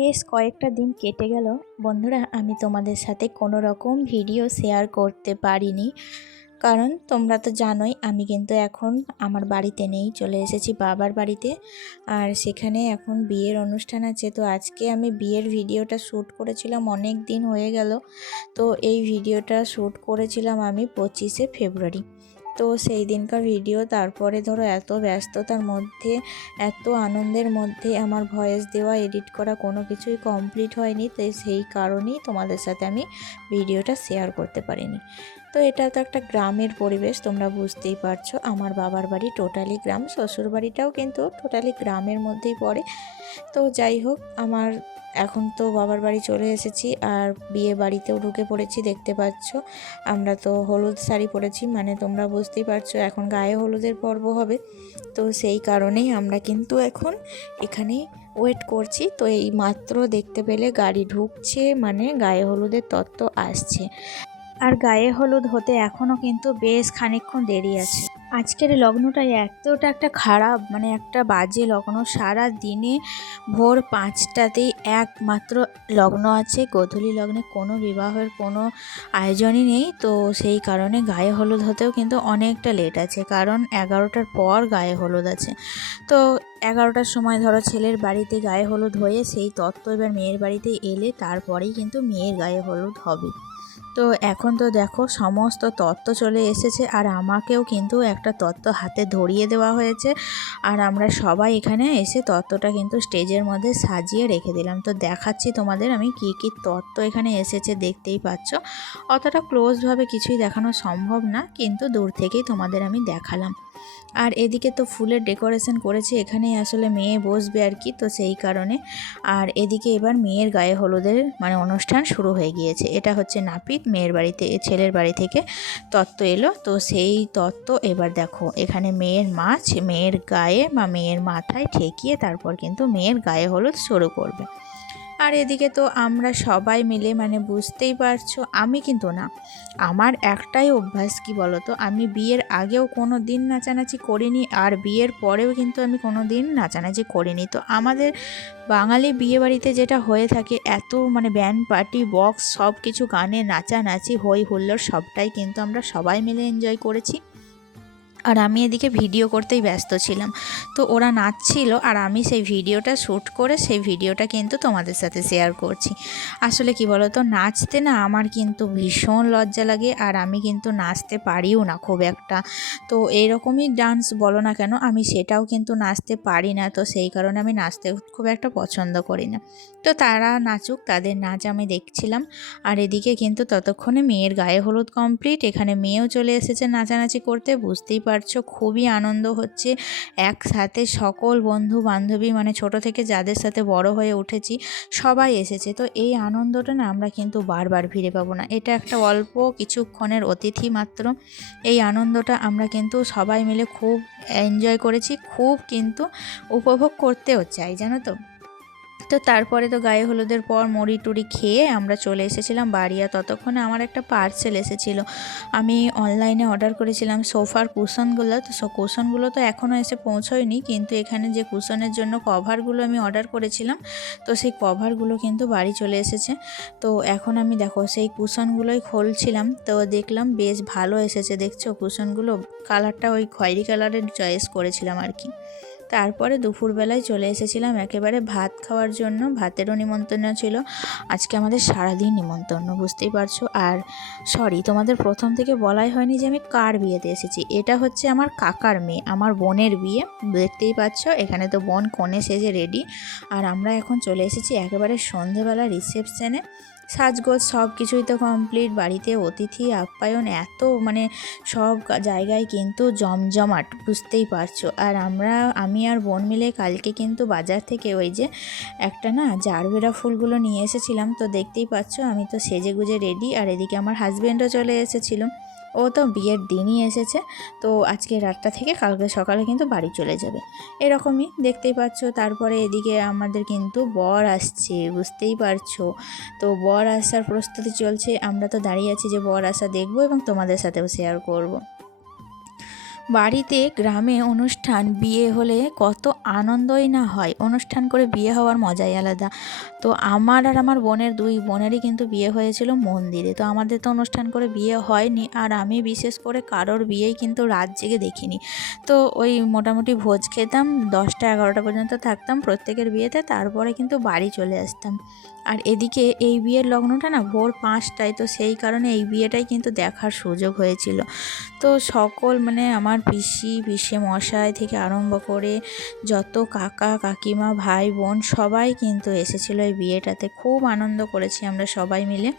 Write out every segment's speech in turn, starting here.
বেশ কয়েকটা দিন কেটে গেল বন্ধুরা, আমি তোমাদের সাথে কোনো রকম ভিডিও শেয়ার করতে পারিনি। কারণ তোমরা তো জানোই আমি কিন্তু এখন আমার বাড়িতে নেই, চলে এসেছি বাবার বাড়িতে। আর সেখানে এখন বিয়ের অনুষ্ঠান আছে। তো আজকে আমি বিয়ের ভিডিওটা শ্যুট করেছিলাম, অনেক দিন হয়ে গেল। তো এই ভিডিওটা শ্যুট করেছিলাম আমি 25শে ফেব্রুয়ারি। তো সেই দিনকার ভিডিও, তারপরে ধরো এত ব্যস্ততার মধ্যে, এত আনন্দের মধ্যে আমার ভয়েস দেওয়া, এডিট করা কোনো কিছুই কমপ্লিট হয়নি। তো সেই কারণেই তোমাদের সাথে আমি ভিডিওটা শেয়ার করতে পারিনি। তো এটা তো একটা গ্রামের পরিবেশ, তোমরা বুঝতেই পারছো। আমার বাবার বাড়ি টোটালি গ্রাম, শ্বশুর বাড়িটাও কিন্তু টোটালি গ্রামের মধ্যেই পড়ে। তো যাই হোক, আমার এখন তো বাবার বাড়ি চলে এসেছি আর বিয়ে বাড়িতেও ঢুকে পড়েছি। দেখতে পাচ্ছ আমরা তো হলুদ শাড়ি পরেছি, মানে তোমরা বুঝতেই পারছো এখন গায়ে হলুদের পর্ব হবে। তো সেই কারণেই আমরা কিন্তু এখন এখানে ওয়েট করছি। তো এই মাত্র দেখতে পেলে গাড়ি ঢুকছে, মানে গায়ে হলুদের তত্ত্ব আসছে। আর গায়ে হলুদ হতে এখনও কিন্তু বেশ খানিকক্ষণ দেরি আছে। আজকের লগ্নটাই এতটা একটা খারাপ, মানে একটা বাজে লগ্ন। সারা দিনে ভোর 5টাতেই একমাত্র লগ্ন আছে, গোধূলি লগ্নে কোনো বিবাহের কোনো আয়োজনই নেই। তো সেই কারণে গায়ে হলুদ হতেও কিন্তু অনেকটা লেট আছে, কারণ 11টার পর গায়ে হলুদ আছে। তো 11টার সময় ধরো ছেলের বাড়িতে গায়ে হলুদ হয়ে সেই তত্ত্ব এবার মেয়ের বাড়িতে এলে তারপরেই কিন্তু মেয়ের গায়ে হলুদ হবে। তো এখন তো দেখো সমস্ত তত্ত্ব চলে এসেছে, আর আমাকেও কিন্তু একটা তত্ত্ব হাতে ধরিয়ে দেওয়া হয়েছে। আর আমরা সবাই এখানে এসে তত্ত্বটা কিন্তু স্টেজের মধ্যে সাজিয়ে রেখে দিলাম। তো দেখাচ্ছি তোমাদের আমি কি কি তত্ত্ব এখানে এসেছে, দেখতেই পাচ্ছ। অতটা ক্লোজভাবে কিছুই দেখানো সম্ভব না, কিন্তু দূর থেকেই তোমাদের আমি দেখালাম। আর এদিকে তো ফুলের ডেকোরেশন করেছে, এখানেই আসলে মেয়ে বসবে আর কি, তো সেই কারণে। আর এদিকে এবার মেয়ের গায়ে হলুদের মানে অনুষ্ঠান শুরু হয়ে গিয়েছে। এটা হচ্ছে নাপিত, মেয়ের বাড়িতে ছেলের বাড়ি থেকে তত্ত্ব এলো। তো সেই তত্ত্ব এবার দেখো এখানে মেয়ের মাছ মেয়ের গায়ে বা মেয়ের মাথায় ঠেকিয়ে তারপর কিন্তু মেয়ের গায়ে হলুদ শুরু করবে। আর এদিকে তো আমরা সবাই মিলে, মানে বুঝতেই পারছো, আমি কিন্তু না, আমার একটাই অভ্যাস কি বলো তো, আমি বিয়ের আগেও কোনো দিন নাচানাচি করিনি, আর বিয়ের পরেও কিন্তু আমি কোনো দিন নাচানাচি করিনি। তো আমাদের বাঙালি বিয়ে বাড়িতে যেটা হয়ে থাকে, এত মানে ব্যান্ড পার্টি বক্স সব কিছু, গানে নাচানাচি হই হুল্লোড় সবটাই কিন্তু আমরা সবাই মিলে এনজয় করেছি। আর আমি এদিকে ভিডিও করতেই ব্যস্ত ছিলাম। তো ওরা নাচছিল আর আমি সেই ভিডিওটা শ্যুট করে সেই ভিডিওটা কিন্তু তোমাদের সাথে শেয়ার করছি। আসলে কি বলো তো, নাচতে না আমার কিন্তু ভীষণ লজ্জা লাগে, আর আমি কিন্তু নাচতে পারিও না খুব একটা। তো এইরকমই ডান্স বলো না কেন, আমি সেটাও কিন্তু নাচতে পারি না। তো সেই কারণে আমি নাচতে খুব একটা পছন্দ করি না। তো তারা নাচুক, তাদের নাচ আমি দেখছিলাম। আর এদিকে কিন্তু ততক্ষণে মেয়ের গায়ে হলুদ কমপ্লিট, এখানে মেয়েও চলে এসেছে নাচানাচি করতে। বুঝতেই পারছো খুবই আনন্দ হচ্ছে, একসাথে সকল বন্ধু বান্ধবী, মানে ছোট থেকে যাদের সাথে বড় হয়ে উঠেছি সবাই এসেছে। তো এই আনন্দটা না আমরা কিন্তু বারবার ফিরে পাবো না, এটা একটা অল্প কিছুক্ষণের অতিথি মাত্র। এই আনন্দটা আমরা কিন্তু সবাই মিলে খুব এনজয় করেছি, খুব কিন্তু উপভোগ করতেও চাই, জানো তো। তো তারপরে তো গায়ে হলুদের পর মুড়ি টুড়ি খেয়ে আমরা চলে এসেছিলাম বাড়ি। আর ততক্ষণে আমার একটা পার্সেল এসেছিলো, আমি অনলাইনে অর্ডার করেছিলাম সোফার কুশনগুলো। তো কুশনগুলো তো এখনও এসে পৌঁছয়নি, কিন্তু এখানে যে কুশনের জন্য কভারগুলো আমি অর্ডার করেছিলাম, তো সেই কভারগুলো কিন্তু বাড়ি চলে এসেছে। তো এখন আমি দেখো সেই কুশনগুলোই খুলছিলাম, তো দেখলাম বেশ ভালো এসেছে। দেখছো কুশনগুলো, কালারটা ওই খয়েরি কালারের চয়েস করেছিলাম আর কি। তারপরে দুপুরবেলায় চলে এসেছিলাম একেবারে ভাত খাওয়ার জন্য, ভাতেরও নিমন্ত্রণ ছিল। আজকে আমাদের সারাদিন নিমন্ত্রণ, বুঝতেই পারছো। আর সরি, তোমাদের প্রথম থেকে বলাই হয়নি যে আমি কার বিয়েতে এসেছি। এটা হচ্ছে আমার কাকার মেয়ে, আমার বোনের বিয়ে। দেখতেই পাচ্ছ এখানে তো বোন কনে সেজে রেডি। আর আমরা এখন চলে এসেছি একেবারে সন্ধেবেলা রিসেপশনে। সাজগোজ সব কিছুই তো কমপ্লিট, বাড়িতে অতিথি আপ্যায়ন এত, মানে সব জায়গায় কিন্তু জমজমাট, বুঝতেই পারছো। আর আমি আর বোন মিলে কালকে কিন্তু বাজার থেকে ওই যে একটা না জারবেরা ফুলগুলো নিয়ে এসেছিলাম। তো দেখতেই পাচ্ছ আমি তো সেজে গুজে রেডি। আর এদিকে আমার হাজব্যান্ডও চলে এসেছিলো, ও তো বিয়ের দিনই এসেছে। তো আজকে রাতটা থেকে কালকে সকালে কিন্তু বাড়ি চলে যাবে, এরকমই দেখতেই পাচ্ছ। তারপরে এদিকে আমাদের কিন্তু বর আসছে, বুঝতেই পারছো। তো বর আসার প্রস্তুতি চলছে, আমরা তো দাঁড়িয়ে আছি যে বর আসা দেখবো এবং তোমাদের সাথেও শেয়ার করব। বাড়িতে গ্রামে অনুষ্ঠান বিয়ে হলে কত আনন্দই না হয়। অনুষ্ঠান করে বিয়ে হওয়ার মজাই আলাদা। তো আমার আর আমার দুই বোনেরই কিন্তু বিয়ে হয়েছিল মন্দিরে। তো আমাদের তো অনুষ্ঠান করে বিয়ে হয়নি, আর আমি বিশেষ করে কারোর বিয়েই কিন্তু রাত জেগে দেখিনি। তো ওই মোটামুটি ভোজ খেতাম, 10টা-11টা পর্যন্ত থাকতাম প্রত্যেকের বিয়েতে, তারপরে কিন্তু বাড়ি চলে আসতাম। আর এদিকে এই বিয়ের লগ্নটা না ভোর 5টায়, তো সেই কারণে এই বিয়েটাই কিন্তু দেখার সুযোগ হয়েছিল। তো সকল মানে আমার পিসে মশাই থেকে আরম্ভ করে যত কাকা কাকিমা ভাই বোন সবাই কিন্তু এসেছিলো এই বিয়েটাতে। খুব আনন্দ করেছি আমরা সবাই মিলে।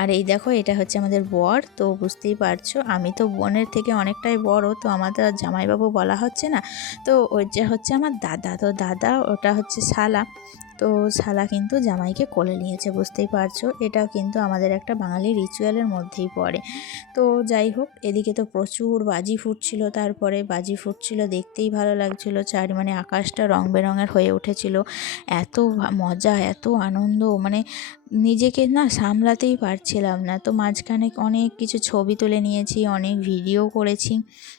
আর এই দেখো, এটা হচ্ছে আমাদের বর। তো বুঝতেই পারছো আমি তো বোনের থেকে অনেকটাই বড়, তো আমাদের জামাইবাবু বলা হচ্ছে না। তো ওই যে হচ্ছে আমার দাদা, তো দাদা ওটা হচ্ছে শালা। তো শালা কিন্তু জামাইকে কোলে নিয়েছে, বুঝতেই পারছো। এটাও কিন্তু আমাদের একটা বাঙালি রিচুয়ালের মধ্যেই পড়ে। তো যাই হোক, এদিকে তো প্রচুর বাজি ফুটছিল, তারপরে বাজি ফুটছিল দেখতেই ভালো লাগছিল। মানে আকাশটা রং বেরঙের হয়ে উঠেছিল। এত মজা, এত আনন্দ, মানে নিজেকে না সামলাতেই পারছিলাম না। তো মাঝখানে অনেক কিছু ছবি তুলে নিয়েছি, অনেক ভিডিও করেছি।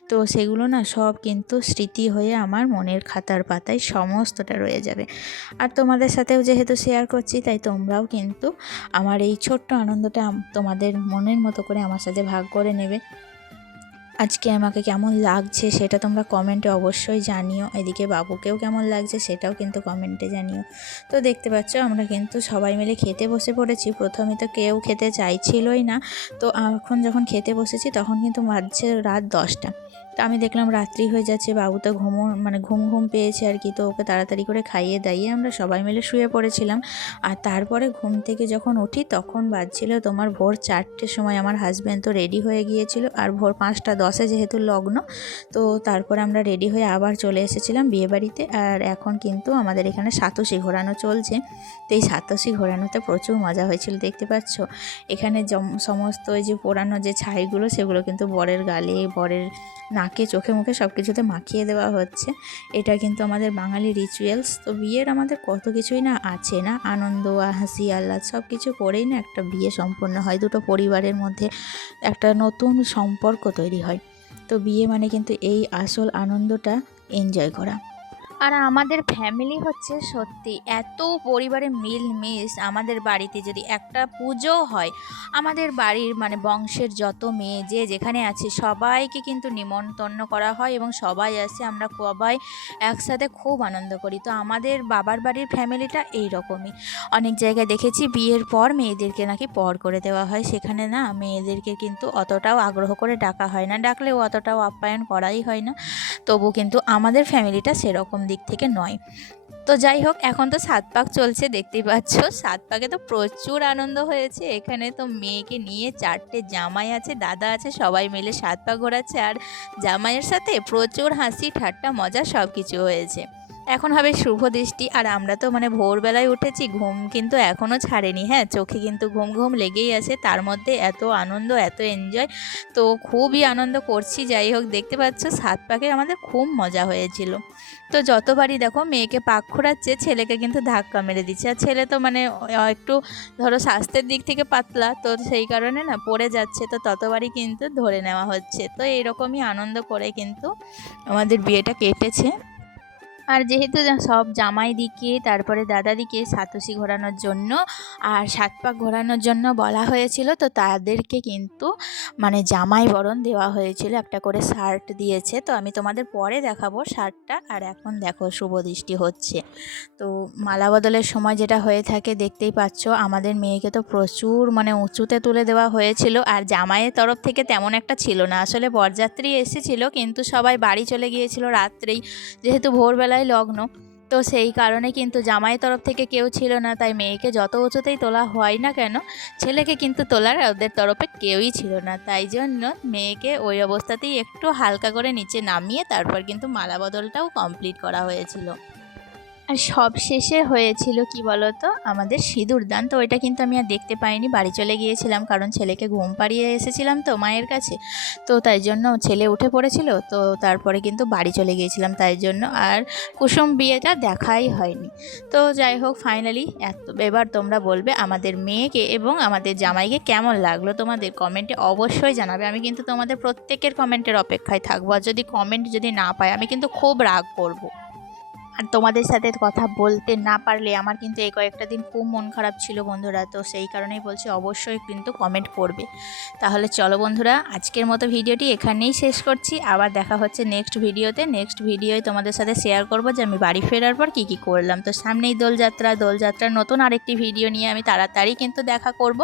তো সেগুলো না সব কিন্তু স্মৃতি হয়ে আমার মনের খাতার পাতায় সমস্তটা রয়ে যাবে। আর তোমাদের সাথেও যেহেতু শেয়ার করছি, তাই তোমরাও কিন্তু আমার এই ছোট্ট আনন্দটা তোমাদের মনের মতো করে আমার সাথে ভাগ করে নেবে। আজকে আমাকে কেমন লাগছে সেটা তোমরা কমেন্টে অবশ্যই জানিও। এদিকে বাবুকেও কেমন লাগছে সেটাও কিন্তু কমেন্টে জানিও। তো দেখতে পাচ্ছ আমরা কিন্তু সবাই মিলে খেতে বসে পড়েছি। প্রথমে তো কেউ খেতে চাইছিলই না। তো এখন যখন খেতে বসেছি তখন কিন্তু বাজছে রাত 10টা। তো আমি দেখলাম রাত্রি হয়ে যাচ্ছে, বাবু তো ঘুম পেয়েছে আর কি। তো ওকে তাড়াতাড়ি করে খাইয়ে দাইয়ে আমরা সবাই মিলে শুয়ে পড়েছিলাম। আর তারপরে ঘুম থেকে যখন উঠি তখন বাজছিল তোমার ভোর 4টের সময়। আমার হাজব্যান্ড তো রেডি হয়ে গিয়েছিল, আর ভোর 5টা 10-এ যেহেতু লগ্ন, তো তারপরে আমরা রেডি হয়ে আবার চলে এসেছিলাম বিয়েবাড়িতে। আর এখন কিন্তু আমাদের এখানে সাতোশি ঘোরানো চলছে। তো এই সাতোশি ঘোরানোতে প্রচুর মজা হয়েছিল, দেখতে পাচ্ছ। এখানে সমস্ত ওই যে পোড়ানো যে ছাইগুলো সেগুলো কিন্তু বরের গালে, বরের নাকে, চোখে মুখে সব কিছুতে মাখিয়ে দেওয়া হচ্ছে। এটা কিন্তু আমাদের বাঙালি রিচুয়ালস। তো বিয়ের আমাদের কত কিছুই না আছে না, আনন্দ হাসি আহ্লাদ সব কিছু করেই না একটা বিয়ে সম্পন্ন হয়। দুটো পরিবারের মধ্যে একটা নতুন সম্পর্ক তৈরি হয়। তো বিয়ে মানে কিন্তু এই আসল আনন্দটা এনজয় করা। আর আমাদের ফ্যামিলি হচ্ছে সত্যি এত পরিবারে মিলমিশ। আমাদের বাড়িতে যদি একটা পুজো হয়, আমাদের বাড়ির মানে বংশের যত মেয়ে যে যেখানে আছে সবাইকে কিন্তু নিমন্ত্রণ করা হয় এবং সবাই আসে। আমরা সবাই একসাথে খুব আনন্দ করি। তো আমাদের বাবার বাড়ির ফ্যামিলিটা এই রকমই। অনেক জায়গায় দেখেছি বিয়ের পর মেয়েদেরকে নাকি পর করে দেওয়া হয়, সেখানে না মেয়েদেরকে কিন্তু অতটাও আগ্রহ করে ডাকা হয় না, ডাকলেও অতটাও আপ্যায়ন করাই হয় না। তবু কিন্তু আমাদের ফ্যামিলিটা সেরকম দিক থেকে নয়। তো যাই হোক, এখন তো 7 পাক চলছে, দেখতেই পাচ্ছ। 7 পাকে তো প্রচুর আনন্দ হয়েছে। এখানে তো মেয়েকে নিয়ে 4টে জামাই আছে, দাদা আছে, সবাই মিলে 7 পাক ঘোরাচ্ছে। আর জামাইয়ের সাথে প্রচুর হাসি ঠাট্টা মজা সব কিছু হয়েছে। এখন হবে শুভ দৃষ্টি। আর আমরা তো মানে ভোরবেলায় উঠেছি, ঘুম কিন্তু এখনও ছাড়েনি। হ্যাঁ, চোখে কিন্তু ঘুম ঘুম লেগেই আছে, তার মধ্যে এত আনন্দ, এত এনজয়। তো খুবই আনন্দ করছি। যাই হোক, দেখতে পাচ্ছ 7 পাকে আমাদের খুব মজা হয়েছিল। তো যতবারই দেখো মেয়েকে পাক ঘোরাচ্ছে, ছেলেকে কিন্তু ধাক্কা মেরে দিচ্ছে। আর ছেলে তো মানে একটু ধরো স্বাস্থ্যের দিক থেকে পাতলা, তো সেই কারণে না পড়ে যাচ্ছে। তো ততবারই কিন্তু ধরে নেওয়া হচ্ছে। তো এইরকমই আনন্দ করে কিন্তু আমাদের বিয়েটা কেটেছে। আর যেহেতু সব জামাইদিকে তারপরে দাদাদিকে সাতোশি ঘোরানোর জন্য আর 7 পাক ঘোরানোর জন্য বলা হয়েছিল, তো তাদেরকে কিন্তু মানে জামাই বরণ দেওয়া হয়েছিল, একটা করে শার্ট দিয়েছে। তো আমি তোমাদের পরে দেখাবো শার্টটা। আর এখন দেখো শুভ দৃষ্টি হচ্ছে। তো মালা বদলের সময় যেটা হয়ে থাকে দেখতেই পাচ্ছ, আমাদের মেয়েকে তো প্রচুর মানে উঁচুতে তুলে দেওয়া হয়েছিল। আর জামাইয়ের তরফ থেকে তেমন একটা ছিল না, আসলে বরযাত্রী এসেছিল কিন্তু সবাই বাড়ি চলে গিয়েছিল রাত্রেই, যেহেতু ভোরবেলায় লগ্ন। তো সেই কারণে কিন্তু জামাইয়ের তরফ থেকে কেউ ছিল না, তাই মেয়েকে যত উঁচুতেই তোলা হয় না কেন, ছেলেকে কিন্তু তোলার ওদের তরফে কেউই ছিল না। তাই জন্য মেয়েকে ওই অবস্থাতেই একটু হালকা করে নিচে নামিয়ে তারপর কিন্তু মালা বদলটাও কমপ্লিট করা হয়েছিল। আর সবশেষে হয়েছিল কি বলো তো, আমাদের সিঁদুরদান। তো ওইটা কিন্তু আমি আর দেখতে পাইনি, বাড়ি চলে গিয়েছিলাম, কারণ ছেলেকে ঘুম পাড়িয়ে এসেছিলাম তো মায়ের কাছে। তো তাই জন্য ছেলে উঠে পড়েছিল, তো তারপরে কিন্তু বাড়ি চলে গিয়েছিলাম, তাই জন্য আর কুসুম বিয়েটা দেখাই হয়নি। তো যাই হোক, ফাইনালি এবার তোমরা বলবে আমাদের মেয়েকে এবং আমাদের জামাইকে কেমন লাগলো, তোমাদের কমেন্টে অবশ্যই জানাবে। আমি কিন্তু তোমাদের প্রত্যেকের কমেন্টের অপেক্ষায় থাকবো, আর যদি কমেন্ট যদি না পাই আমি কিন্তু খুব রাগ করবো। আর তোমাদের সাথে কথা বলতে না পারলে আমার কিন্তু এই কয়েকটা দিন খুব মন খারাপ ছিল বন্ধুরা, তো সেই কারণেই বলছি অবশ্যই কিন্তু কমেন্ট করবে। তাহলে চলো বন্ধুরা, আজকের মতো ভিডিওটি এখানেই শেষ করছি। আবার দেখা হচ্ছে নেক্সট ভিডিওতে। নেক্সট ভিডিওয় তোমাদের সাথে শেয়ার করব যে আমি বাড়ি ফেরার পর কী কী করলাম। তো সামনেই দোলযাত্রার নতুন আরেকটি ভিডিও নিয়ে আমি তাড়াতাড়ি কিন্তু দেখা করব।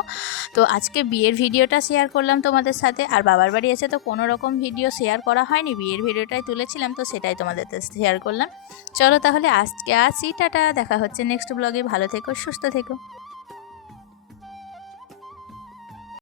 তো আজকে বিয়ের ভিডিওটা শেয়ার করলাম তোমাদের সাথে, আর বাবার বাড়ি এসে তো কোনো রকম ভিডিও শেয়ার করা হয়নি, বিয়ের ভিডিওটাই তুলেছিলাম, তো সেটাই তোমাদের শেয়ার করলাম। চলো তাহলে আজকে আসি, টাটা, দেখা হচ্ছে নেক্সট ব্লগে। ভালো থেকো, সুস্থ থেকো।